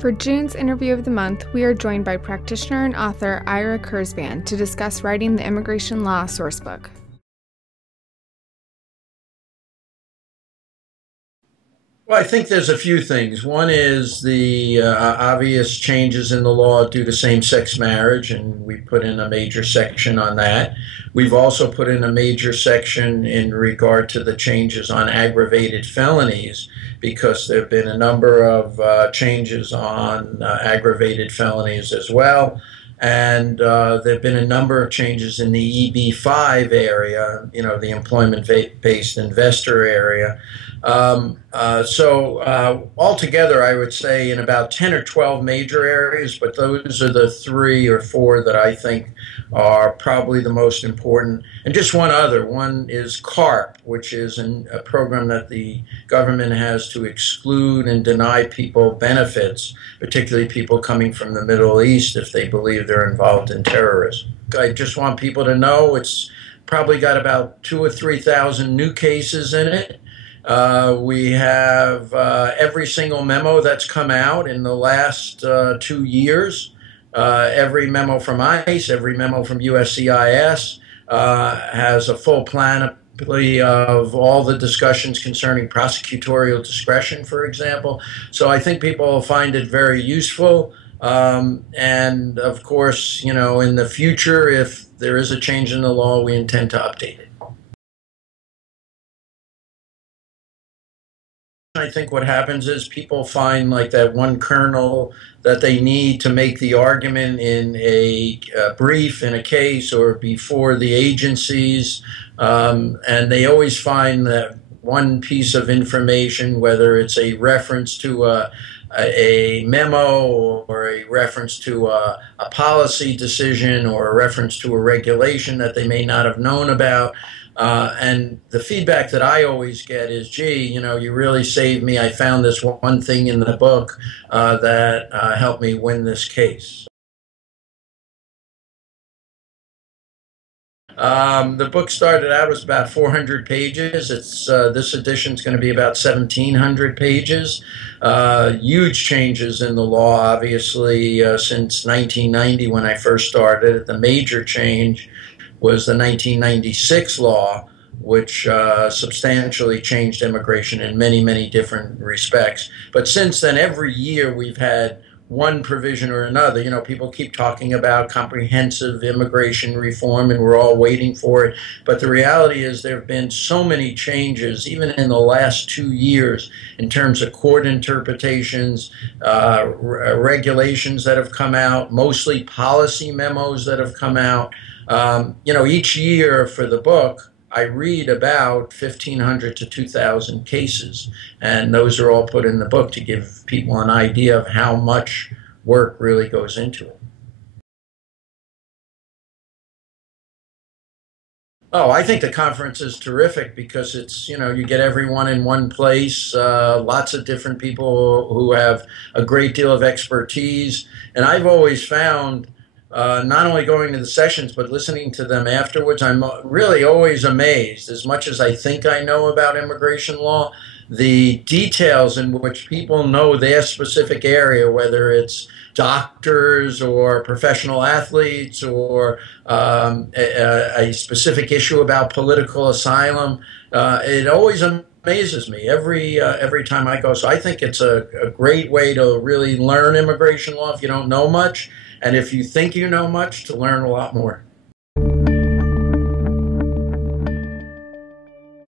For June's interview of the month, we are joined by practitioner and author Ira Kurzban to discuss writing the Immigration Law Sourcebook. Well, I think there's a few things. One is the obvious changes in the law due to same-sex marriage, and we put in a major section on that. We've also put in a major section in regard to the changes on aggravated felonies, because there have been a number of changes on aggravated felonies as well. And there have been a number of changes in the EB-5 area, the employment-based investor area. Altogether, I would say in about 10 or 12 major areas, but those are the 3 or 4 that I think are probably the most important. And just one other. One is CARP, which is a program that the government has to exclude and deny people benefits, particularly people coming from the Middle East if they believe they're involved in terrorism. I just want people to know it's probably got about 2,000 or 3,000 new cases in it. We have every single memo that's come out in the last 2 years, every memo from ICE, every memo from USCIS has a full panoply of all the discussions concerning prosecutorial discretion, for example. So I think people will find it very useful. And of course, in the future, if there is a change in the law, we intend to update it. I think what happens is people find like that one kernel that they need to make the argument in a brief in a case or before the agencies, and they always find that one piece of information, whether it's a reference to a memo or a reference to a policy decision or a reference to a regulation that they may not have known about. And the feedback that I always get is, gee, you really saved me. I found this one thing in the book that helped me win this case. The book started out as about 400 pages. This edition is going to be about 1,700 pages. Huge changes in the law, obviously, since 1990 when I first started. The major change was the 1996 law, which substantially changed immigration in many, many different respects. But since then, every year we've had one provision or another. People keep talking about comprehensive immigration reform, and we're all waiting for it. But the reality is there have been so many changes, even in the last 2 years, in terms of court interpretations, regulations that have come out, mostly policy memos that have come out. Each year for the book, I read about 1,500 to 2,000 cases, and those are all put in the book to give people an idea of how much work really goes into it. Oh, I think the conference is terrific because it's, you get everyone in one place, lots of different people who have a great deal of expertise, and I've always found not only going to the sessions, but listening to them afterwards, I'm really always amazed. As much as I think I know about immigration law, the details in which people know their specific area, whether it's doctors or professional athletes or a specific issue about political asylum, it always amazes me every time I go. So I think it's a great way to really learn immigration law if you don't know much. And if you think you know much, to learn a lot more.